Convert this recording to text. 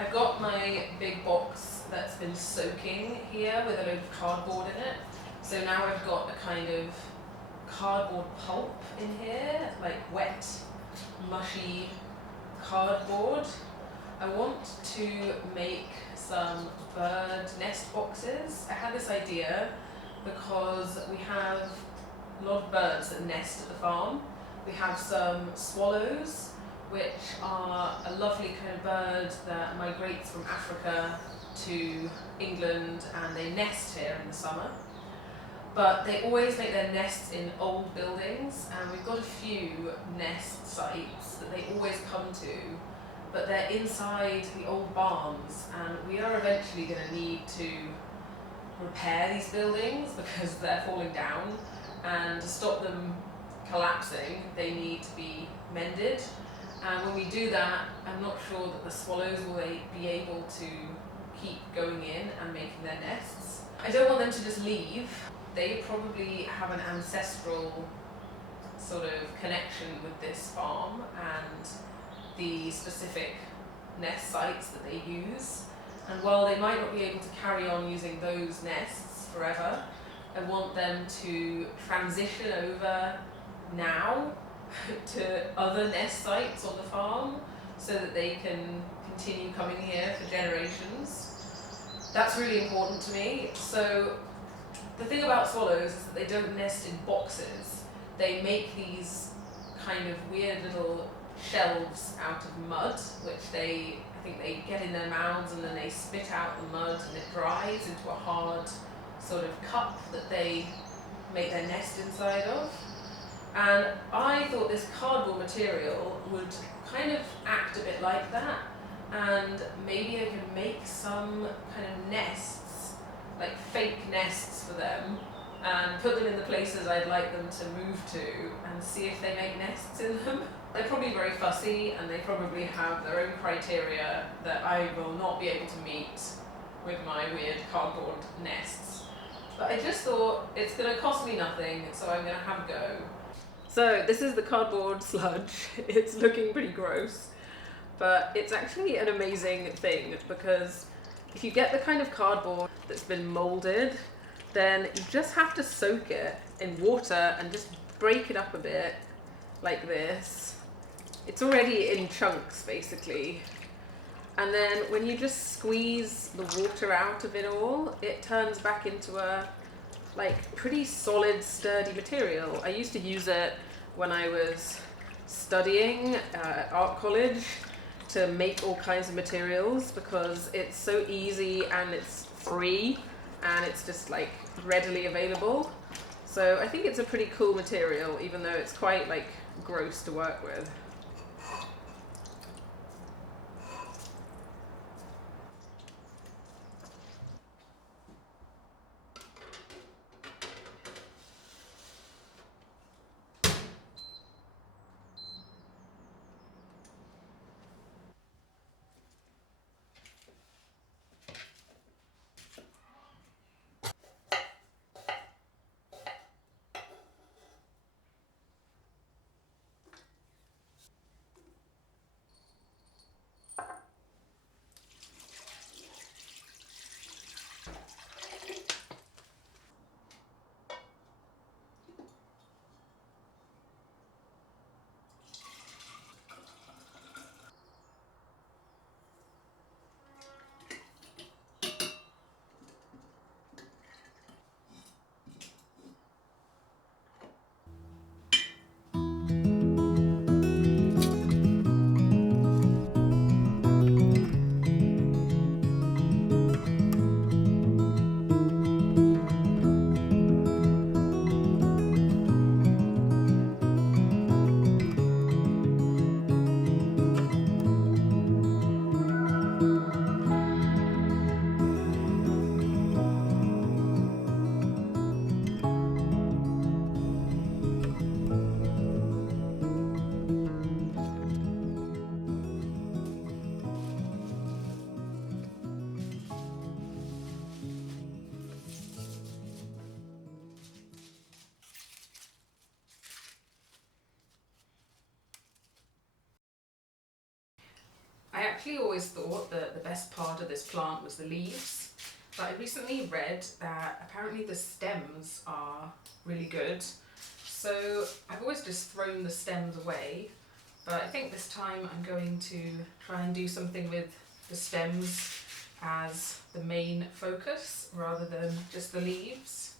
I've got my big box that's been soaking here with a load of cardboard in it. So now I've got a kind of cardboard pulp in here, like wet, mushy cardboard. I want to make some bird nest boxes. I had this idea because we have a lot of birds that nest at the farm. We have some swallows, which are a lovely kind of bird that migrates from Africa to England, and they nest here in the summer. But they always make their nests in old buildings, and we've got a few nest sites that they always come to, but they're inside the old barns, and we are eventually going to need to repair these buildings because they're falling down, and to stop them collapsing they need to be mended. And when we do that, I'm not sure that the swallows will be able to keep going in and making their nests. I don't want them to just leave. They probably have an ancestral sort of connection with this farm and the specific nest sites that they use. And while they might not be able to carry on using those nests forever, I want them to transition over now to other nest sites on the farm so that they can continue coming here for generations. That's really important to me. So the thing about swallows is that they don't nest in boxes. They make these kind of weird little shelves out of mud, which I think they get in their mouths and then they spit out the mud and it dries into a hard sort of cup that they make their nest inside of. And I thought this cardboard material would kind of act a bit like that, and maybe I could make some kind of nests, like fake nests for them, and put them in the places I'd like them to move to and see if they make nests in them. They're probably very fussy and they probably have their own criteria that I will not be able to meet with my weird cardboard nests. But I just thought it's going to cost me nothing, so I'm going to have a go. So this is the cardboard sludge. It's looking pretty gross, but it's actually an amazing thing because if you get the kind of cardboard that's been molded, then you just have to soak it in water and just break it up a bit like this. It's already in chunks basically. And then when you just squeeze the water out of it all, it turns back into a pretty solid, sturdy material. I used to use it when I was studying at art college to make all kinds of materials because it's so easy and it's free and it's just like readily available. So I think it's a pretty cool material, even though it's quite like gross to work with. actually always thought that the best part of this plant was the leaves, but I recently read that apparently the stems are really good. So I've always just thrown the stems away, but I think this time I'm going to try and do something with the stems as the main focus rather than just the leaves.